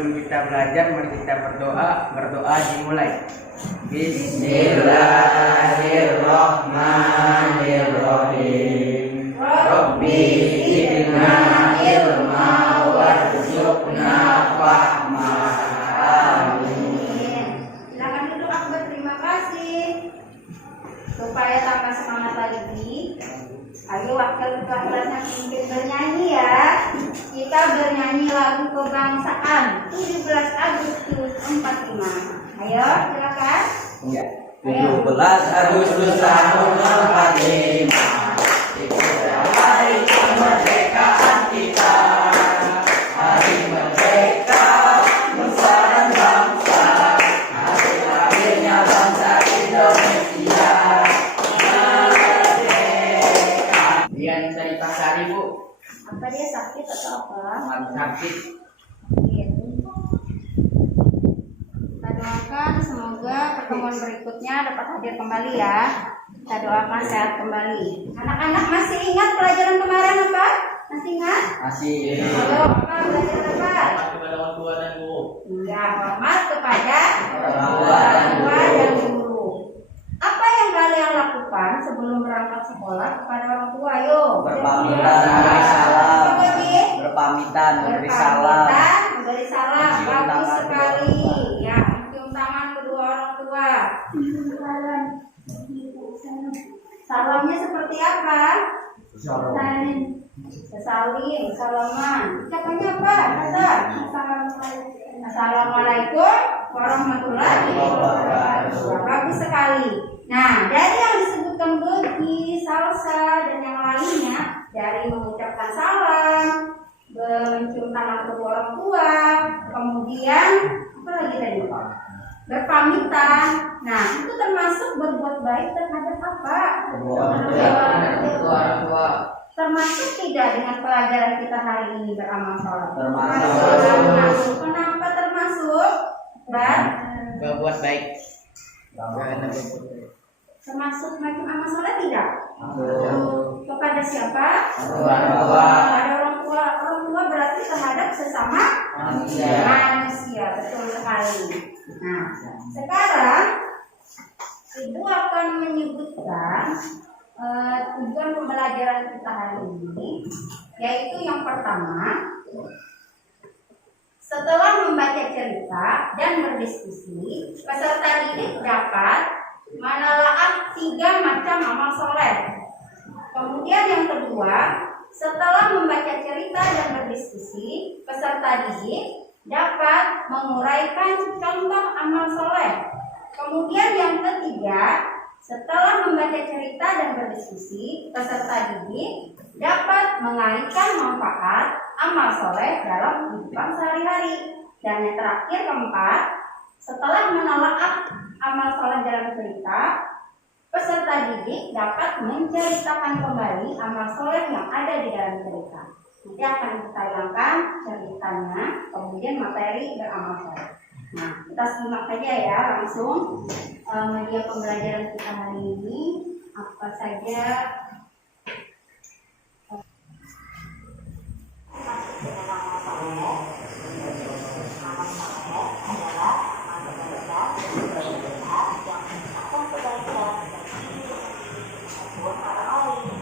Sebelum kita belajar, mari kita berdoa. Berdoa dimulai. Bismillahirrahmanirrahim. Rabbi zidna ilma warzuqna fahma. Amin. Silakan duduk, aku berterima kasih. Supaya tambah semangat lagi. Ayo wakil kelasnya mungkin bernyanyi ya. Kita bernyanyi lagu kebangsaan 17 Agustus 45. Ayo silakan. Ya. 17 Agustus tahun 45. Itulah hari kemerdekaan kita. Hari merdeka nusa dan bangsa. Hari lahirnya bangsa Indonesia. Dian Saripasari, Bu. Apa dia sakit atau apa? Sakit. Kita doakan semoga pertemuan berikutnya dapat hadir kembali ya. Kita doakan sehat kembali. Anak-anak masih ingat pelajaran kemarin apa? Masih ingat? Masih. Ayo, apa belajar apa? Hormat kepada orang tua dan guru. Ya, hormat kepada Orang tua dan dan guru. Apa yang kalian lakukan sebelum berangkat sekolah kepada orang tua? Ayo. Berpamitan, memberi salam. Apa lagi? Berpamitan, memberi salam. Berpamitan, memberi salam. Mencium Bagus tangan sekali. kedua orang tua. Ya, mencium tangan kedua orang tua. Salamnya seperti apa? Salim, salaman. Ucapannya apa? Kata. Assalamualaikum warahmatullahi wabarakatuh. Bagus sekali. Nah, dari yang disebutkan begi, salsa, dan yang lainnya, dari mengucapkan salam, mencium tangan kedua orang tua, kemudian apa lagi tadi? Berpamitan. Nah, itu termasuk berbuat baik terhadap apa? Orang tua. Termasuk tidak dengan pelajaran kita hari ini beramal soleh? Termasuk. Kenapa termasuk? Berbuat baik. Termasuk macam amal soleh tidak? Kepada siapa? Orang tua. Kepada orang tua. Orang tua berarti terhadap sesama manusia. Betul sekali. Nah, sekarang Ibu akan menyebutkan tujuan pembelajaran kita hari ini, yaitu yang pertama, setelah membaca cerita dan berdiskusi, peserta didik dapat menelaah 3 macam amal soleh. Kemudian yang kedua, setelah membaca cerita dan berdiskusi, peserta didik dapat menguraikan contoh amal soleh. Kemudian yang ketiga, setelah membaca cerita dan berdiskusi, peserta didik dapat mengaitkan manfaat amal soleh dalam kehidupan sehari-hari. Dan yang terakhir, keempat, setelah menelaah amal soleh dalam cerita, peserta didik dapat menceritakan kembali amal soleh yang ada di dalam cerita. Nanti akan ditayangkan ceritanya, kemudian materi beramal soleh. Nah, kita simak saja ya langsung media pembelajaran kita hari ini. Apa saja dengan amal soleh? Amal soleh adalah amal kebaikan yang menyebabkan kebaikan bagi diri sendiri maupun orang lain.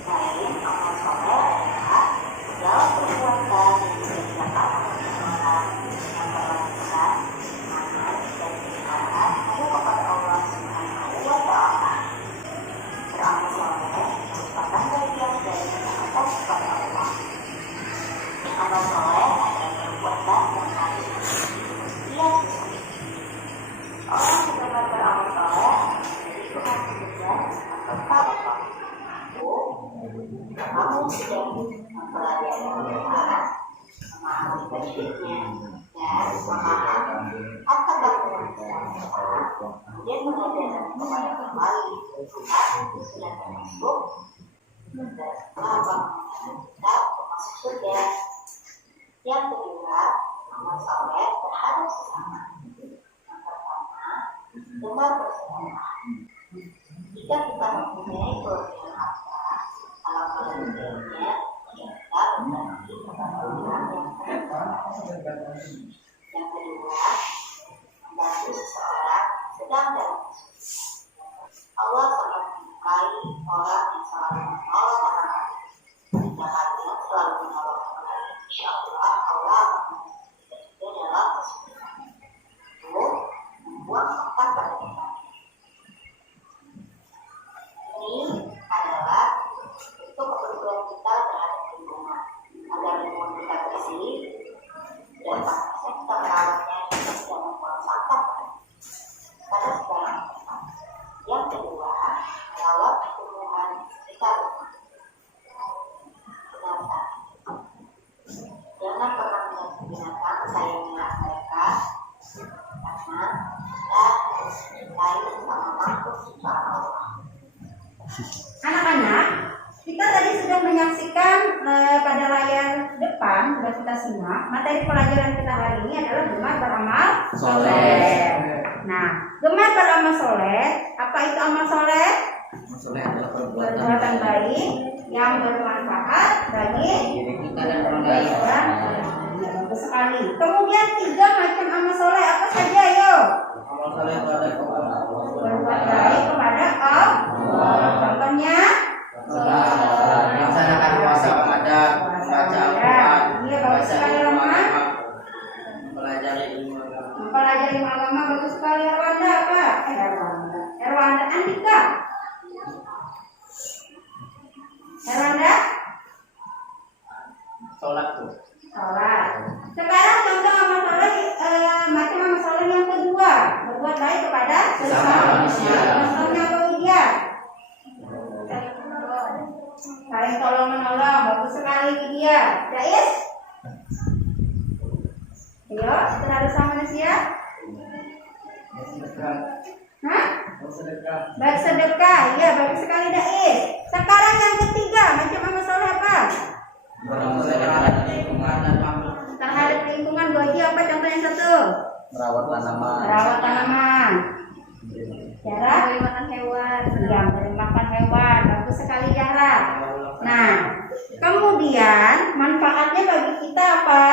Selain amal soleh adalah segala perbuatan yang dikerjakan oleh seseorang yang berlandasan iman dan ketaatan hanya kepada Allah Subhanahu wa Ta'ala. Beramal soleh merupakan bagian dari ketaatan kepada Allah. Amal soleh adalah perbuatan yang harus ia sendiri. Orang yang dapat beramal soleh dari Tuhan kemudian atau Allah. Kamu sudah mempelajari Al-Quran, memahami tajwidnya, dan memahami apa kandungan Islam, kemudian mengajarkan kepada kembali Tuhan dan masuk, dan setelah bangunan kita masuk surga. Yang kedua, amal soleh terhadap sesama. Yang pertama, gemar bersedekah. Jika kita mempunyai kelebihan harta, alangkah lebih baiknya kita berbagi kepada orang yang membutuhkan. menyaksikan pada layar depan sudah kita simak, materi pelajaran kita hari ini adalah gemar beramal soleh. Nah, gemar beramal soleh, apa itu amal soleh? Soleh adalah Perbuatan baik yang bermanfaat bagi diri kita dan orang lain. orang lain. Bagus sekali. Kemudian 3 macam amal soleh apa saja? Ayo. Amal soleh itu ada Berbuat baik kepada Allah. Contohnya melaksanakan puasa Ramadan, membaca Al-Quran, Iya, bagus sekali Rama. mempelajari ilmu agama. Mempelajari ilmu agama, bagus sekali. Erwanda apa? Erwanda Andika. Erwanda? Sholat tuh. Sholat. Sekarang contoh amal soleh, macam amal soleh yang kedua, berbuat baik kepada sesama manusia. Contohnya apa dia? Saling tolong menolong, bagus sekali dia. Jais? Ayo, terhadap sama manusia. Hah? Bersedekah, iya bagus sekali Dais. Sekarang yang ketiga, macam amal soleh apa? Terhadap lingkungan, bagi apa contoh yang satu? Merawat tanaman. Merawat tanaman. Cara? Beri makan hewan. Iya, beri makan hewan. Bagus sekali Zahra. Nah, kemudian manfaatnya bagi kita apa?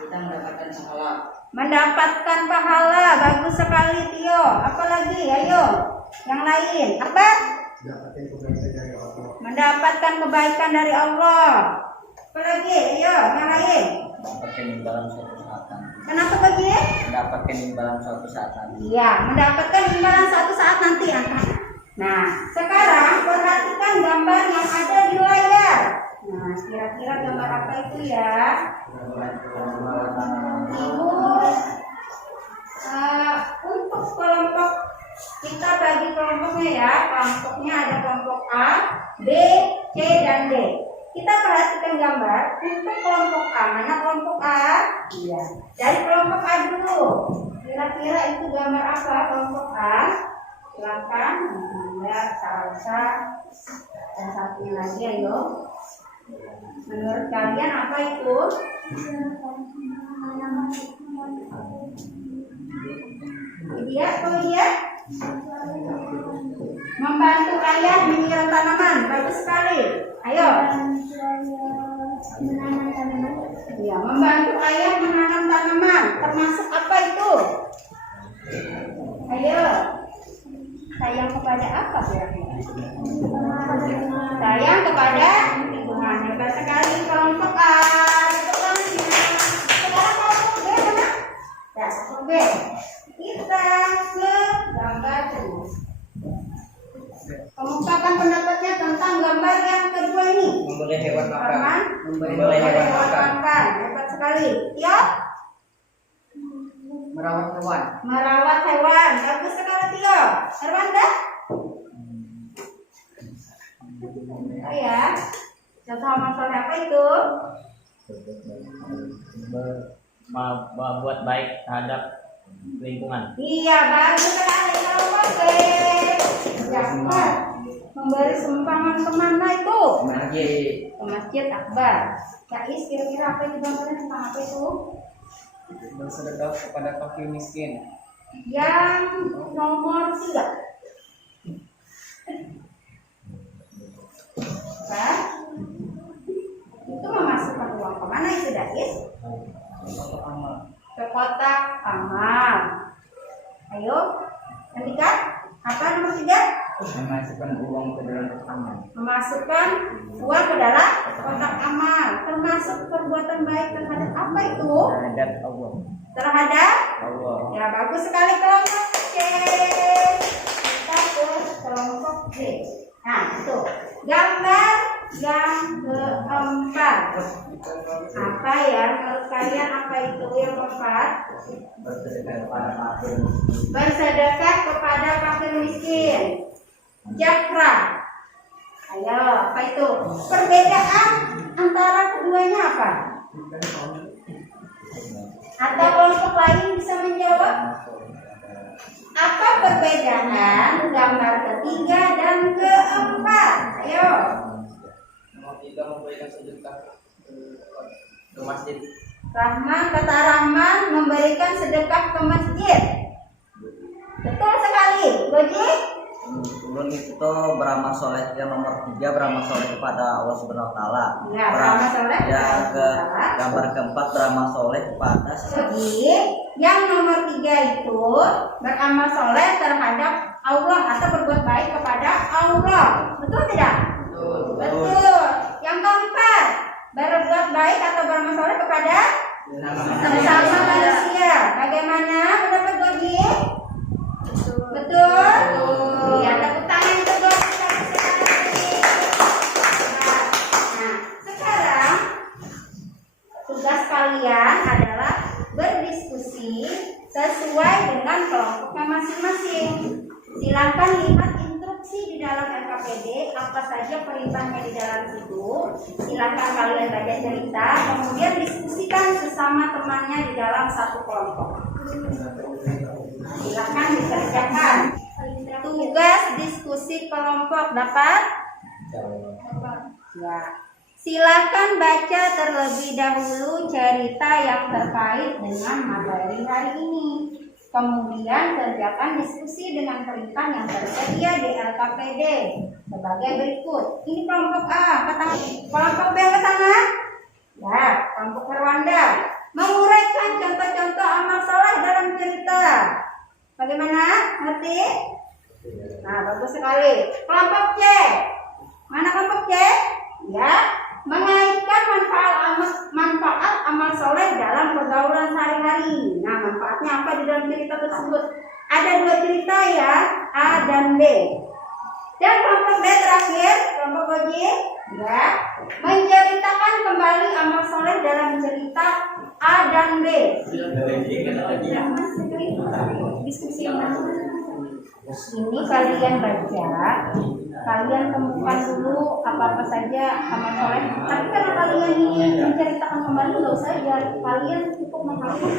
Kita mendapatkan pahala. Mendapatkan pahala. Bagus sekali Tio. Apalagi? Ayo. Yang lain. Apa? Mendapatkan kebaikan dari Allah. Apalagi? Ayo. Yang lain. Mendapatkan imbalan suatu saat nanti. Kenapa bagi? Mendapatkan imbalan suatu saat nanti. Iya, mendapatkan imbalan suatu saat nanti anak-anak. Nah, sekarang perhatikan gambar yang ada di layar. Nah, kira-kira gambar apa itu ya? Ibu, untuk kelompok kita bagi kelompoknya ya. Kelompoknya ada kelompok A, B, C, dan D. Kita perhatikan gambar untuk kelompok A. Mana kelompok A? Iya. Dari kelompok A dulu. Kira-kira itu gambar apa kelompok A? Silakan. Ya, Salsa. Dan satunya lagi ayo. Menurut kalian apa itu? Dia, oh iya. Membantu ayah menyiram tanaman. Bagus sekali. Ayo. Menanam tanaman. Ya, membantu ayah menanam tanaman. Termasuk apa itu? Ayo. Sayang kepada apa kira-kira? Sayang kepada lingkungan. Hebat sekali kelompok A. Sekarang kelompok B mana? Ya, kelompok B. Kita ke gambar terus. Kemukakan pendapatnya tentang gambar yang kedua ini. Memberi hewan makan. Memberi hewan makan. Hebat sekali. Ya. Merawat hewan. Merawat hewan. Bagus sekali Tio. Herwanda? Oh ya. Contoh amal soleh apa itu? Buat baik terhadap lingkungan. Iya, bagus sekali kelompok B. Akbar. Memberi sumbangan kemana itu? Ke masjid Akbar. Kais, kira-kira apa itu gambarnya tentang apa itu? Bersedekah kepada fakir miskin. Yang nomor 3. Apa? Itu memasukkan uang kemana itu Dais? Ke kotak amal. Ayo, Andika, apa nomor 3? Memasukkan uang ke dalam kotak amal. Memasukkan uang ke dalam kotak amal. Termasuk perbuatan baik terhadap apa itu? Terhadap Allah. Terhadap Allah. Ya, bagus sekali kelompok C. Kita ke kelompok D. Nah, itu gambar yang keempat. Apa ya menurut kalian, apa itu yang keempat? Bersedekah kepada fakir. Bersedekah kepada fakir miskin. Jakra. Ayo, apa itu? Perbedaan antara keduanya apa? Atau kelompok lain bisa menjawab? Apa perbedaan gambar ketiga dan keempat? Ayo. tiga memberikan sedekah ke masjid. Rahman, kata Rahman, memberikan sedekah ke masjid. Betul sekali. Goji? Ulun itu beramal soleh yang nomor 3, beramal soleh kepada Allah Subhanahu Wa Taala. Ya, beramal soleh. Yang gambar keempat, beramal soleh kepada. Jadi yang nomor 3 itu beramal soleh terhadap Allah atau berbuat baik kepada Allah. Betul tidak? Betul. Yang keempat, berbuat baik atau beramal soleh kepada sesama manusia. Bagaimana pendapat Goji? Betul. Ya, tepuk tangan untuk Goji. Nah, sekarang tugas kalian adalah berdiskusi sesuai dengan kelompoknya masing-masing. Silakan lihat instruksi di dalam LKPD, apa saja perintahnya di dalam situ. Silakan kalian baca cerita, kemudian diskusikan sesama temannya di dalam satu kelompok. Silakan dikerjakan. Tugas diskusi kelompok dapat? Ya. Silakan baca terlebih dahulu cerita yang terkait dengan materi hari ini. Kemudian kerjakan diskusi dengan perintah yang tersedia di LKPD sebagai berikut. Ini kelompok A, kelompok B ke sana. Ya, kelompok Herwanda. Menguraikan contoh-contoh amal soleh dalam cerita. Bagaimana? Ngerti? Nah, bagus sekali. Kelompok C. Mana kelompok C? Ya, mengaitkan manfaat amal soleh dalam pergaulan sehari-hari. Nah, manfaatnya apa di dalam cerita tersebut? Ada 2 cerita ya, A dan B. Dan kelompok D terakhir, kelompok Goji, ya, menceritakan kembali amal soleh dalam cerita A dan B. Diskusi ini kalian baca, kalian temukan dulu apa saja amal soleh. Tapi karena kalian ingin menceritakan kembali, nggak usah ya, kalian cukup menghafal.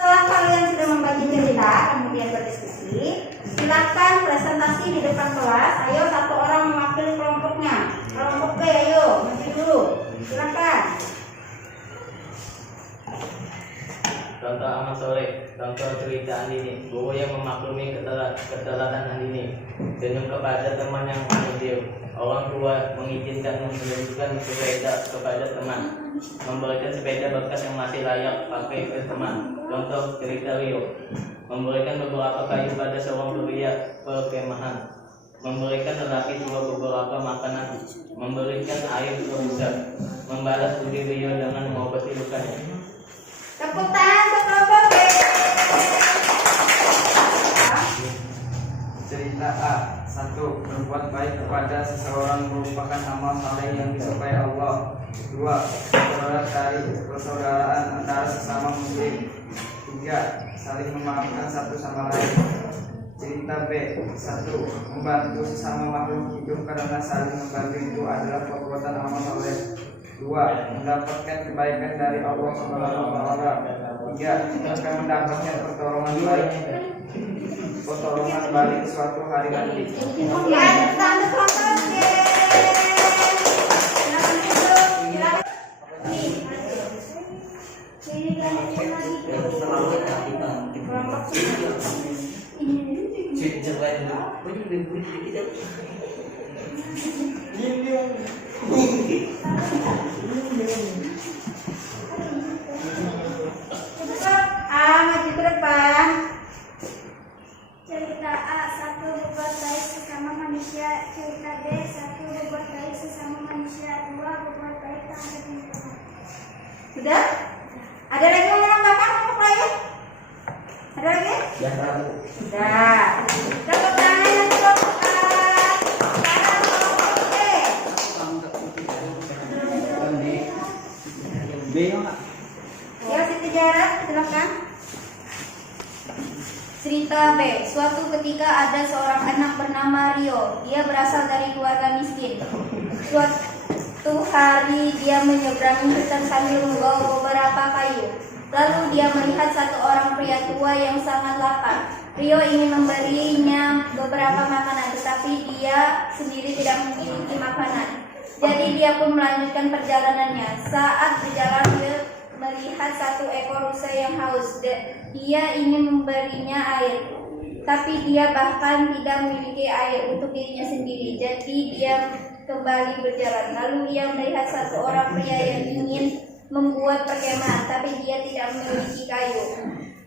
Setelah kalian sudah membaca cerita, kemudian berdiskusi, silakan presentasi di depan kelas. Ayo, satu orang mewakili kelompoknya. Kelompok B, ayo maju dulu. Silakan. Contoh amal soleh, contoh cerita Andini. Guru yang memaklumi keteladanan Andini. Senyum kepada teman yang mendiam. Orang tua mengizinkan menunjukkan sepeda kepada teman. Memberikan sepeda bekas yang masih layak pakai ke teman. Contoh cerita Rio. Memberikan beberapa kayu pada seorang pria perkemahan. memberikan lelaki tua beberapa makanan, memberikan air ke budak, membalas budi Rio dengan mengobati lukanya. Tepuk tangan sekelompok. Cerita A. 1. Berbuat baik kepada seseorang merupakan amal saleh yang disukai Allah. 2. Persaudaraan antara sesama muslim. 3. Saling memaafkan satu sama lain. Cerita B. 1. Membantu sesama makhluk hidup karena saling membantu itu adalah perbuatan amal saleh. 2. Mendapatkan kebaikan dari Allah Subhanahu wa taala. 3. Akan mendapatkan pertolongan balik suatu hari nanti. Ya, tanda sekelompok. Silakan duduk. Silakan. Nih. Ini lanjutin lagi. Kelompok maju ke depan. Cerita A. 1. Berbuat baik sesama manusia. Cerita B. 1. Berbuat baik sesama manusia. 2. Berbuat baik terhadap lingkungan. Sudah? Ada lagi yang menambahkan untuk lagi? Ada lagi? Ya, tahu. Sudah. Tepuk tangan yang kelompok A. Sekarang kelompok B. B enggak? Ya, Siti Jara, silakan. Cerita B. Suatu ketika ada seorang anak bernama Rio. Dia berasal dari keluarga miskin. Suatu hari dia menyeberangi hutan sambil membawa beberapa kayu. Lalu dia melihat satu orang pria tua yang sangat lapar. Rio ingin memberinya beberapa makanan, tetapi dia sendiri tidak memiliki makanan. Jadi dia pun melanjutkan perjalanannya. Saat berjalan dia melihat satu ekor rusa yang haus. Dia ingin memberinya air, tapi dia bahkan tidak memiliki air untuk dirinya sendiri. Jadi dia kembali berjalan. Lalu ia melihat satu orang pria yang ingin membuat perkemahan, tapi dia tidak memiliki kayu.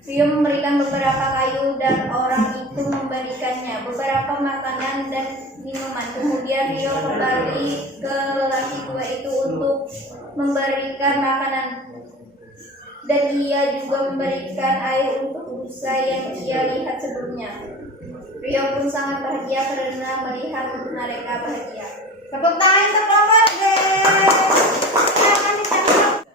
Rio memberikan beberapa kayu dan orang itu memberikannya beberapa makanan dan minuman. Kemudian Rio kembali ke lelaki tua itu untuk memberikan makanan, dan ia juga memberikan air untuk rusa yang ia lihat sebelumnya. Rio pun sangat bahagia karena melihat mereka bahagia. Tepuk tangan sekelompok deh. Silakan dicatat.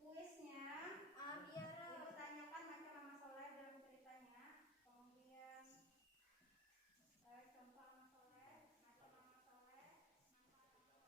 Kuisnya biar bertanyakan macam Mama Soleh dalam ceritanya, kemudian contoh Mama Soleh, macam Mama Soleh, kemudian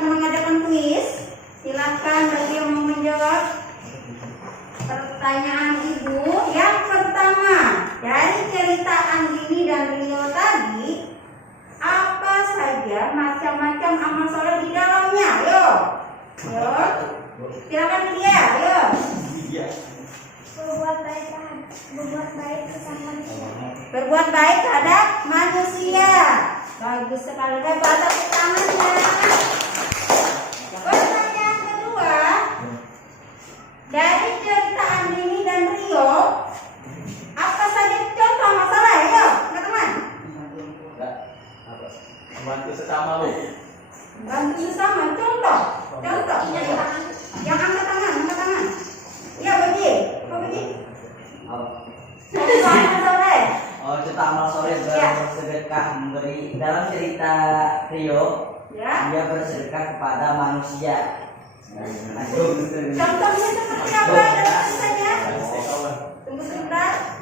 mengadakan kuis. Silakan bagi yang mau menjawab pertanyaan ibu. Yang pertama, dari cerita Andini dan Rio tadi, apa saja macam-macam amal soleh di dalamnya? Yo, silakan dia. Yo. Berbuat baik sesama manusia. Berbuat baik terhadap manusia. Bagus sekali. Baca tangannya. Pertanyaan kedua, dari cerita Andini dan Rio, apa saja contoh masalah? Ayo, teman-teman. Membantu sesama lu. Bantu sesama. Contoh. Yang angkat tangan. Ya, Budi. Contoh amal soleh. Oh, cerita amal soleh bersedekah memberi. Dalam cerita Rio, Ya. dia bersedekah kepada manusia. Contohnya seperti apa dalam ceritanya? Tunggu sebentar.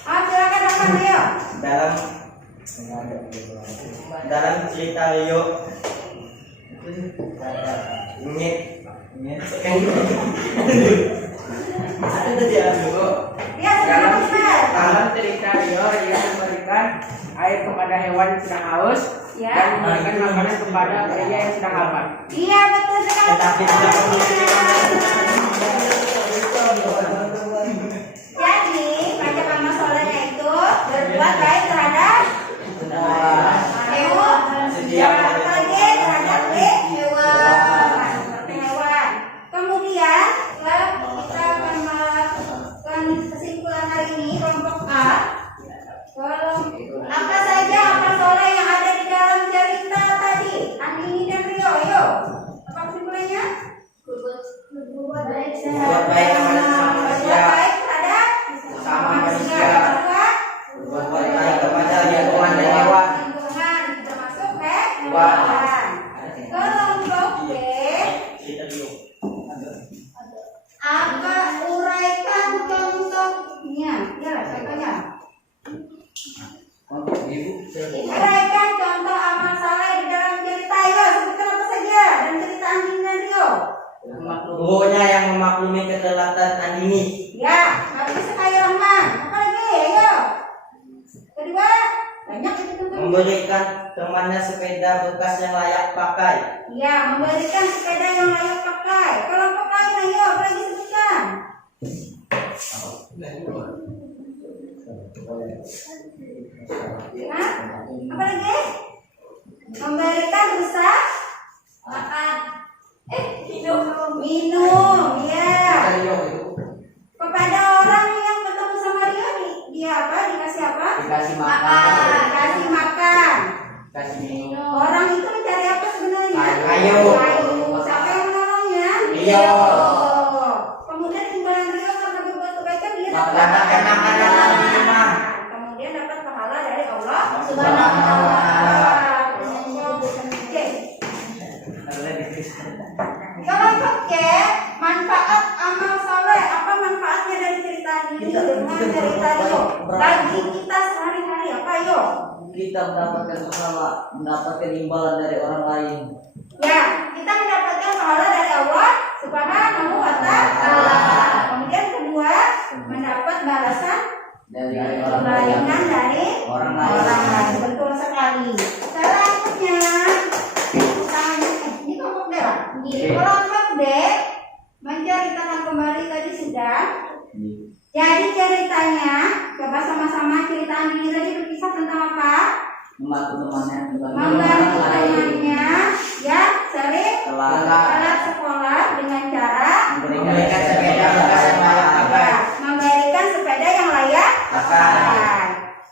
Silakan Bapak Rio. Dalam cerita Rio, Ada tadi ya, Bu. Ya, silakan Ustaz. Dalam cerita Rio yang memberikan air kepada hewan yang sedang haus Ya. dan memberikan makanan kepada pria yang sedang lapar. Iya, betul sekali. Tetapi tidak Jadi, macam amal solehnya itu berbuat baik terhadap hewan. Ya, apalagi terhadap hewan. Seperti hewan. Kemudian, kita akan melakukan kesimpulan hari ini kelompok A. Apa saja amal soleh yang ada di dalam cerita tadi? Andini dan Rio, ayo. Apa kesimpulannya? Berbuat baik Berbuat baik kepada sesama manusia. Berbuat baik terhadap Sesama manusia. Kedua, Berbuat baik kepada lingkungan dan hewan. lingkungan termasuk hewan. Kelompok B, apa uraikan contohnya? Ya, contohnya. Uraikan contoh amal saleh di dalam cerita. Ayo, sebutkan apa saja dan cerita Andini dan Rio. Gurunya yang memaklumi ketelatan Andini. Ya, nggak bisa kayak Rahman. Apa lagi? Ayo. Kedua, banyak itu tentu. Memberikan temannya sepeda bekas yang layak pakai. Ya, memberikan sepeda yang layak pakai. Kelompok lain, ayo, apa lagi sebutkan? Hah? Apa lagi? Memberikan rusak makan. Minum, ya. Kepada orang yang ketemu sama dia, dia apa? Dikasih apa? Dikasih makan. Dikasih makan. Kasih minum. Orang itu mencari apa sebenarnya? Kayu. Kayu. Siapa yang menolongnya? Rio. Kemudian kesimpulan Rio karena berbuat kebaikan dia Mendapatkan makanan yang diterima. Kemudian dapat pahala dari Allah Subhanahu wa ta'ala. Oke. Kelompok C, manfaat amal soleh. Apa manfaatnya dari cerita ini dengan cerita Rio? Bagi kita sehari-hari apa yo? Kita mendapatkan pahala, mendapatkan imbalan dari orang lain. Ya, kita mendapatkan pahala dari Allah Subhanahu wa ta'ala. Kemudian kedua, mendapat balasan Dari orang kebaikan dari orang orang lain. lain. Betul sekali. Selanjutnya, ini kelompok D lah. Kelompok D menceritakan kembali tadi sudah. Jadi ceritanya, coba sama-sama cerita Andini tadi berkisah tentang apa? Membantu temannya, Membantu temannya yang sering telat sekolah dengan cara memberikan sepeda bekas yang layak pakai. memberikan sepeda yang layak Pakai.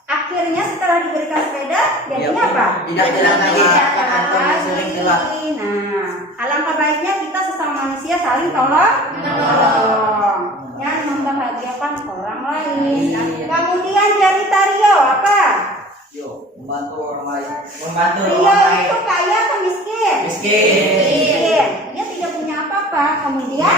Akhirnya setelah diberikan sepeda, jadinya apa? Tidak telat lagi atau yang sering telat. Nah, alangkah baiknya kita sesama manusia saling tolong menolong dan membahagiakan orang lain. Kemudian cerita Rio apa? Yo, membantu orang lain. Membantu Rio orang lain. itu kaya atau miskin? Miskin. Dia tidak punya apa-apa. Kemudian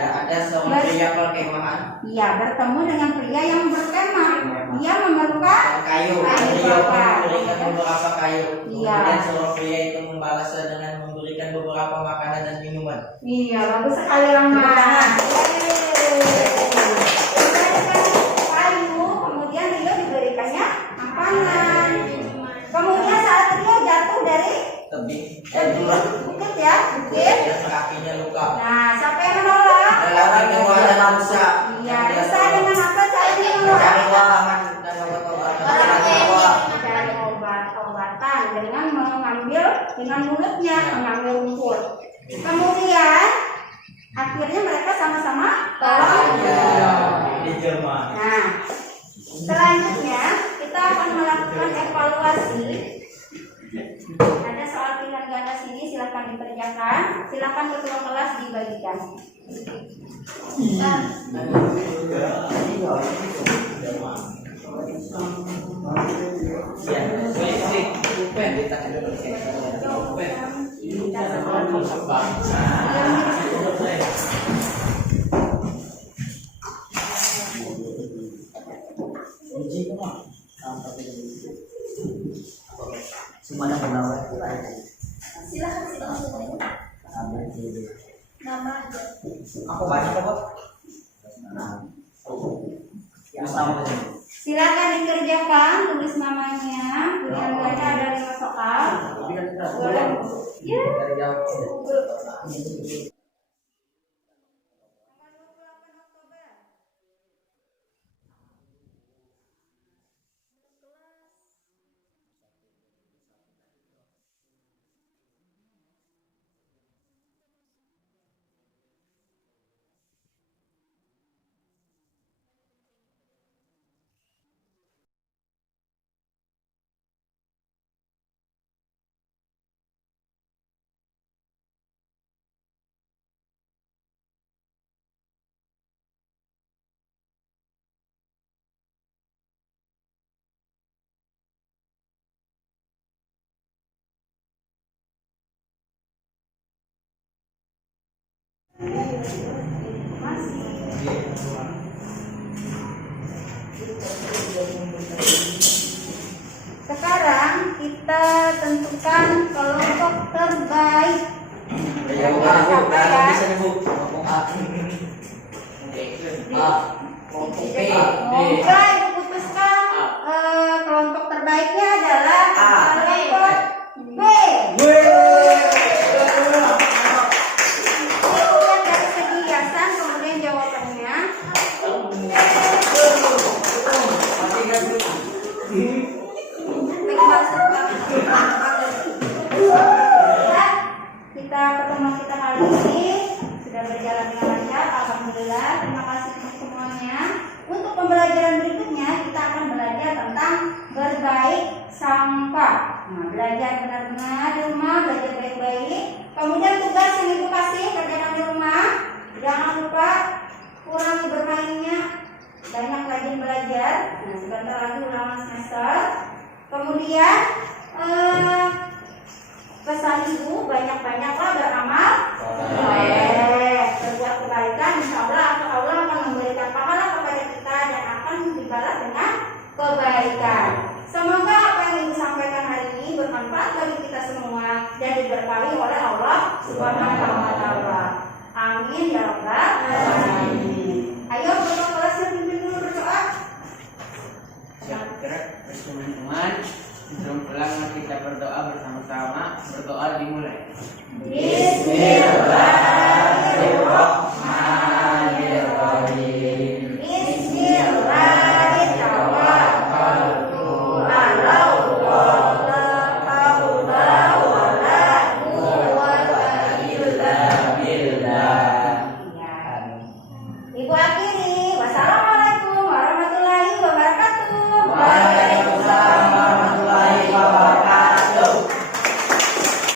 ada seorang pria perkemahan. ia bertemu dengan pria yang berkemah. Dia memerlukan Kayu. Kayu Beliau pun bakar. memberikan beberapa kayu. Iya. Kemudian seorang pria itu membalasnya dengan memberikan beberapa makanan dan minuman. Iya, bagus sekali Rahman. Diberikan kayu, kemudian Rio diberikannya makanan. Kemudian saat Rio jatuh dari Tebing. bukit ya, bukit. Dan kakinya luka. Nah, siapa yang menolong? Orang yang ada Musa. Iya, bisa dengan apa caranya menolong? Mencari wahan dan obat-obatan. Mencari obat-obatan dengan mengambil dengan mulutnya, mengambil rumput. Kemudian akhirnya mereka sama-sama tolong. Di Jerman. Nah, selanjutnya kita akan melakukan evaluasi. Ada soal pilihan ganda sini, silakan dikerjakan. Silakan ketua kelas dibagikan. Semuanya benar. Silakan banyak apa? Tulis nama aja. Silakan dikerjakan, tulis namanya. Pilihannya ada 5 soal. Boleh. Ya. Sekarang kita tentukan kelompok terbaik. Siapa ya? Oke, diputuskan kelompok terbaiknya adalah kelompok B. Lihat dari segi hiasan, kemudian jawabannya. Kita pertemuan kita kali ini sudah berjalan dengan lancar, alhamdulillah. Terima kasih untuk semuanya. Untuk pembelajaran berikutnya kita akan belajar tentang berbaik sangka. Nah, belajar benar-benar di rumah, belajar baik-baik. Kemudian tugas yang ibu kasih kerjakan di rumah. Jangan lupa kurangi bermainnya, banyak rajin belajar. Nah, sebentar lagi ulangan semester. Kemudian pesan ibu banyak-banyaklah beramal berbuat kebaikan, insya Allah akan memberikan pahala kepada kita dan akan dibalas dengan kebaikan. Semoga apa yang ibu sampaikan hari ini bermanfaat bagi kita semua dan diberkahi oleh Allah Subhanahu wa Ta'ala. Amin ya rabbal alamin. Ayo bapak kelas yang pimpin dulu berdoa. Siap gerak teman-teman. Sebelum pulang kita berdoa bersama-sama. Berdoa dimulai. Bismillah.